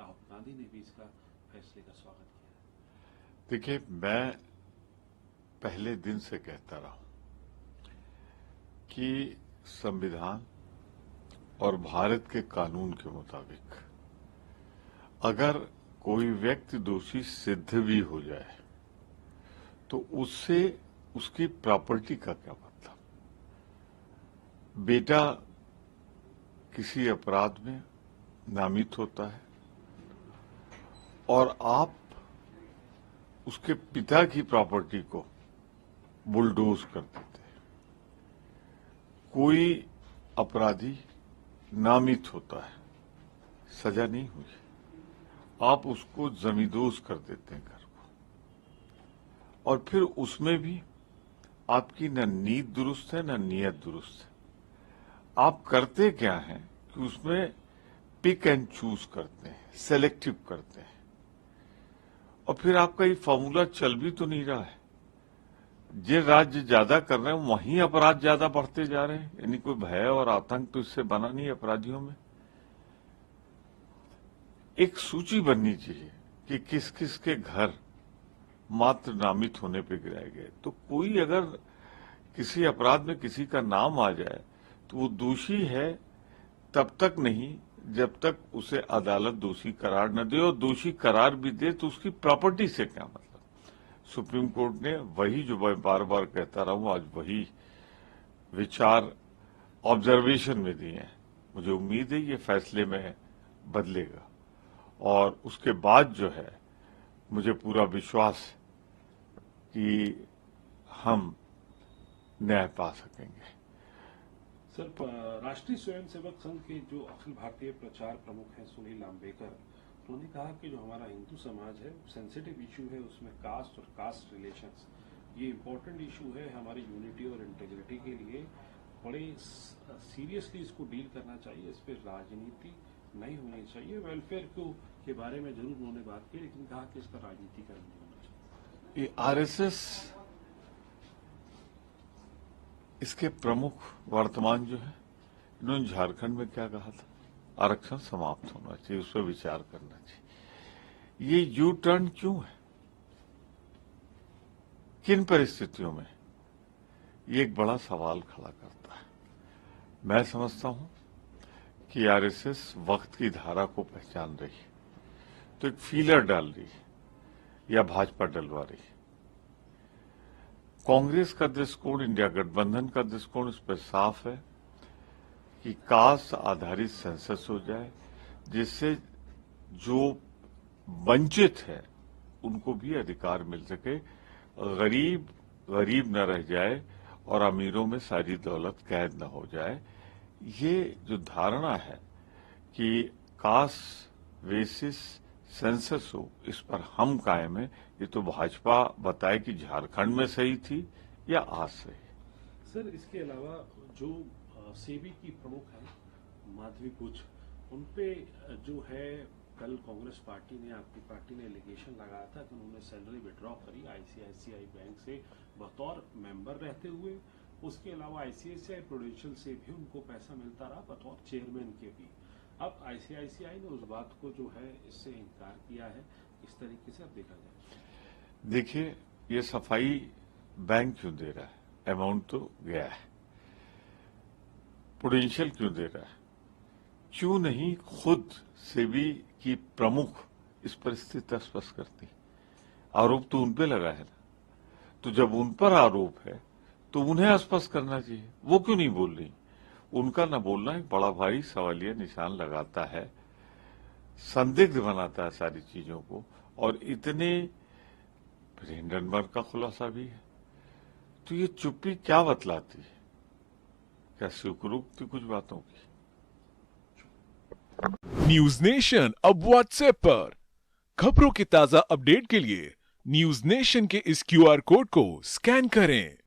राहुल गांधी ने भी इसका फैसले का स्वागत किया। देखिए, मैं पहले दिन से कहता रहा हूं कि संविधान और भारत के कानून के मुताबिक अगर कोई व्यक्ति दोषी सिद्ध भी हो जाए तो उससे उसकी प्रॉपर्टी का क्या मतलब। बेटा किसी अपराध में नामित होता है और आप उसके पिता की प्रॉपर्टी को बुलडोज कर देते हैं। कोई अपराधी नामित होता है, सजा नहीं हुई, आप उसको जमींदोज कर देते हैं घर को, और फिर उसमें भी आपकी न नीयत दुरुस्त है न नियत दुरुस्त है। आप करते क्या हैं कि उसमें पिक एंड चूज करते हैं, सेलेक्टिव करते हैं, और फिर आपका ये फॉर्मूला चल भी तो नहीं रहा है। जो राज्य ज्यादा कर रहे हैं वहीं अपराध ज्यादा बढ़ते जा रहे हैं, यानी कोई भय और आतंक तो इससे बना नहीं अपराधियों में। एक सूची बननी चाहिए कि किस किस के घर मात्र नामित होने पे गिराए गए। तो कोई अगर किसी अपराध में किसी का नाम आ जाए तो वो दोषी है तब तक नहीं जब तक उसे अदालत दोषी करार न दे, और दोषी करार भी दे तो उसकी प्रॉपर्टी से क्या मतलब। सुप्रीम कोर्ट ने वही जो मैं बार बार कहता रहा हूं, आज वही विचार ऑब्जर्वेशन में दिए हैं। मुझे उम्मीद है ये फैसले में बदलेगा, और उसके बाद जो है मुझे पूरा विश्वास कि हम न्याय पा सकेंगे। सर, राष्ट्रीय स्वयंसेवक संघ के जो अखिल भारतीय प्रचार प्रमुख हैं सुनील लांबेकर, उन्होंने कहा कि जो हमारा हिंदू समाज है सेंसिटिव इशू है, उसमें कास्ट और कास्ट रिलेशंस ये इम्पोर्टेंट इशू है हमारी यूनिटी और इंटीग्रिटी के लिए। बड़े सीरियसली इसको डील करना चाहिए, इस पर राजनीति नहीं होनी चाहिए। वेलफेयर के बारे में जरूर उन्होंने बात की, लेकिन कहा कि इसका राजनीतिकरण नहीं होना चाहिए। ये आरएसएस इसके प्रमुख वर्तमान जो है, इन्होंने झारखंड में क्या कहा था, आरक्षण समाप्त होना चाहिए, उस पर विचार करना चाहिए। ये यू टर्न क्यों है, किन परिस्थितियों में, ये एक बड़ा सवाल खड़ा करता है। मैं समझता हूं कि आरएसएस वक्त की धारा को पहचान रही है, तो एक फीलर डाल रही है या भाजपा डलवा रही है। कांग्रेस का दृष्टिकोण, इंडिया गठबंधन का दृष्टिकोण इस पर साफ है कि कास्ट आधारित सेंसस हो जाए, जिससे जो वंचित है उनको भी अधिकार मिल सके, गरीब गरीब न रह जाए और अमीरों में सारी दौलत कैद न हो जाए। ये जो धारणा है कि कास्ट बेसिस सेंसस हो, इस पर हम कायम है। ये तो भाजपा बताए कि झारखंड में सही थी या आज सही। सर, इसके अलावा जो सेबी की प्रमुख है माधवी बुच, उनपे जो है कल कांग्रेस पार्टी ने, आपकी पार्टी ने एलिगेशन लगाया था कि उन्होंने सैलरी विड्रॉ करी आईसीआईसीआई बैंक से बतौर मेंबर रहते हुए। उसके अलावा आईसीआईसीआई प्रूडेंशियल से भी उनको पैसा मिलता रहा बतौर चेयरमैन के भी। अब आईसीआईसीआई ने उस बात को जो है इससे इनकार किया है। इस तरीके से अब देखा जाए, देखिए ये सफाई बैंक क्यों दे रहा है, अमाउंट तो गया है, प्रूडेंशियल क्यों दे रहा है, क्यों नहीं खुद सेबी की प्रमुख इस पर स्थिति स्पष्ट करती। आरोप तो उन पे लगा है ना, तो जब उन पर आरोप है तो उन्हें स्पष्ट करना चाहिए। वो क्यों नहीं बोल रही। उनका न बोलना एक बड़ा भारी सवालिया निशान लगाता है, संदिग्ध बनाता है सारी चीजों को, और इतने हिंडनबर्ग का खुलासा भी है। तो ये चुप्पी क्या बतलाती है, क्या स्वीकृत थी कुछ बातों की। न्यूज नेशन अब व्हाट्सएप पर खबरों के ताजा अपडेट के लिए न्यूज नेशन के इस क्यूआर कोड को स्कैन करें